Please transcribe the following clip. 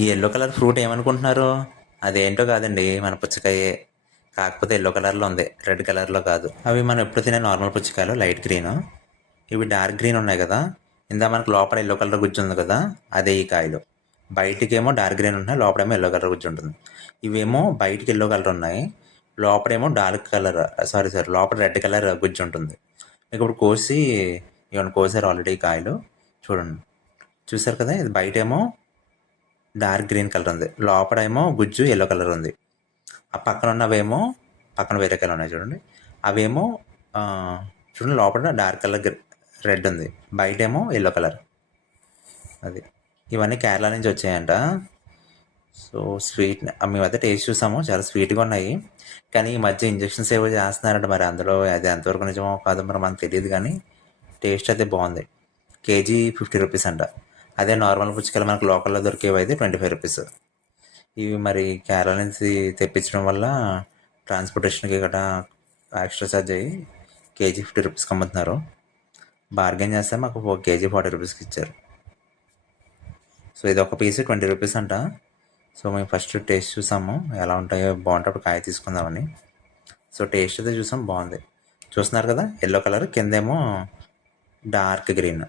ఈ yellow colour fruit ఏమనుకుంటున్నారు? అదేంటో కాదండి, మన పుచ్చకాయే. కాకపోతే ఎల్లో కలర్లో ఉంది, రెడ్ కలర్లో కాదు. అవి మనం ఎప్పుడు తినే నార్మల్ పుచ్చకాయలు లైట్ గ్రీన్. ఇవి డార్క్ గ్రీన్ ఉన్నాయి కదా, ఇందా మనకు లోపల ఎల్లో కలర్ గుజ్జు ఉంది కదా, అదే ఈ కాయలు. బయటికేమో డార్క్ గ్రీన్ ఉంటున్నాయి, లోపలేమో ఎల్లో కలర్ గుజ్జు ఉంటుంది. ఇవేమో బయటికి ఎల్లో కలర్ ఉన్నాయి, లోపలేమో డార్క్ కలర్, సారీ లోపల రెడ్ కలర్ గుజ్జు ఉంటుంది. మీకు ఇప్పుడు కోసి ఇవన్నీ కోసారు ఆల్రెడీ కాయలు. చూడండి, చూసారు కదా, ఇది బయటేమో డార్క్ గ్రీన్ కలర్ ఉంది, లోపడేమో గుజ్జు ఎల్లో కలర్ ఉంది. ఆ పక్కన ఉన్నవేమో పక్కన వేరే కలర్ ఉన్నాయి చూడండి, అవేమో చూడండి లోపల డార్క్ కలర్ రెడ్ ఉంది, బయటేమో ఎల్లో కలర్. అది ఇవన్నీ కేరళ నుంచి వచ్చాయంట. సో స్వీట్ మేమైతే టేస్ట్ చూసాము, చాలా స్వీట్గా ఉన్నాయి. కానీ ఈ మధ్య ఇంజెక్షన్స్ ఏవో చేస్తున్నారంట, మరి అందులో అది ఎంతవరకు నిజమో కాదో మరి మనకు తెలియదు. కానీ టేస్ట్ అయితే బాగుంది. కేజీ 50 రూపీస్ అంట. అదే నార్మల్ పుచ్చకాయలు మనకు లోకల్లో దొరికేవి అయితే 25 రూపీస్. ఇవి మరి కేరళ నుంచి తెప్పించడం వల్ల ట్రాన్స్పోర్టేషన్కి గట్రా ఎక్స్ట్రా ఛార్జ్ అయ్యి కేజీ 50 రూపీస్కి అమ్ముతున్నారు. బార్గెన్ చేస్తే మాకు కేజీ 40 రూపీస్కి ఇచ్చారు. సో ఇది ఒక పీస్ 20 రూపీస్ అంట. సో మేము ఫస్ట్ టేస్ట్ చూసాము, ఎలా ఉంటాయో, బాగుంటే అప్పుడు కాయ తీసుకుందామని. సో టేస్ట్ అయితే చూసాం, బాగుంది. చూస్తున్నారు కదా, ఎల్లో కలర్, కిందేమో డార్క్ గ్రీన్.